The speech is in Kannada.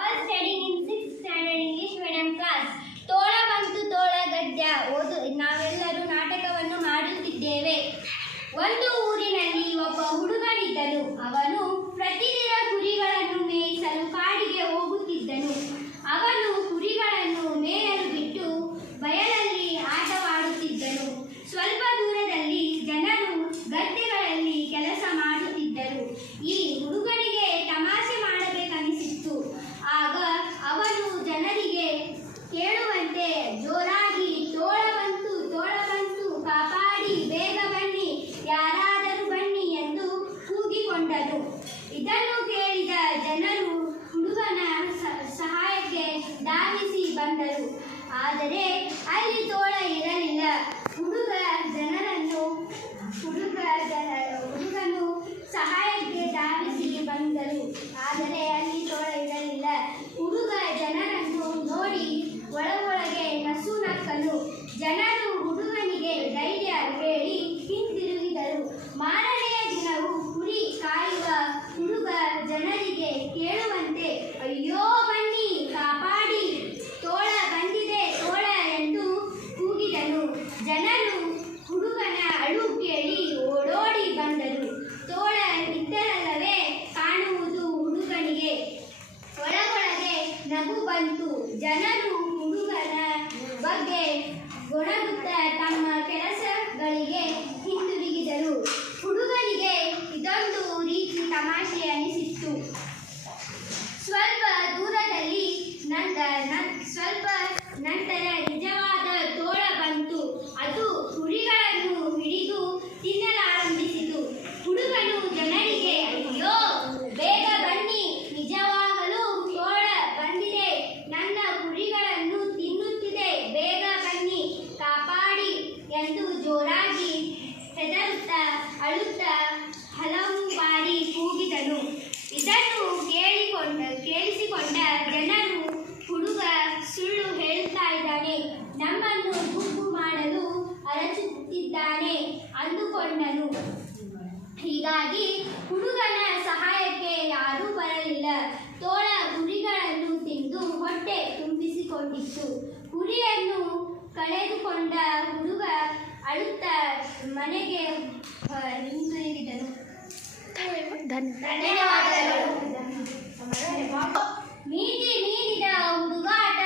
All studying in six standard English medium class ತೋಳ ಬಂತು ತೋಳ ಗದ್ಯ. ಓದು, ನಾವೆಲ್ಲರೂ ನಾಟಕವನ್ನು ಮಾಡುತ್ತಿದ್ದೇವೆ. ಒಂದು ಊರಿನಲ್ಲಿ ಒಬ್ಬ ಹುಡುಗನಿದ್ದನು. ಅವನು ಕೇಳುವಂತೆ ಜೋರಾಗಿ ತೋಳ ಬಂತು ತೋಳ ಬಂತು ಕಾಪಾಡಿ, ಬೇಗ ಬನ್ನಿ, ಯಾರಾದರೂ ಬನ್ನಿ ಎಂದು ಕೂಗಿಕೊಂಡನು ಇದನ್ನು ಕೇಳಿದ ಜನರು ಹುಡುಗನ ಸಹಾಯಕ್ಕೆ ಧಾವಿಸಿ ಬಂದರು. ಆದರೆ ಬಗ್ಗೆ ಒಣಗುತ್ತಾ ತಮ್ಮ ಕೆಲಸಗಳಿಗೆ ಹಿಂದಿರುಗಿದರು ಹುಡುಗ ಹೀಗಾಗಿ ಹುಡುಗನ ಸಹಾಯಕ್ಕೆ ಯಾರೂ ಬರಲಿಲ್ಲ. ತೋಳ ಕುರಿಗಳನ್ನು ತಿಂದು ಹೊಟ್ಟೆ ತುಂಬಿಸಿಕೊಂಡಿತ್ತು. ಕುರಿಯನ್ನು ಕಳೆದುಕೊಂಡ ಹುಡುಗ ಅಳುತ್ತ ಮನೆಗೆ ಹಿಂದಿರುಗಿದನು ಧನ್ಯವಾದಗಳು. ನೀತಿ ನೀಡಿದ ಹುಡುಗಾಟ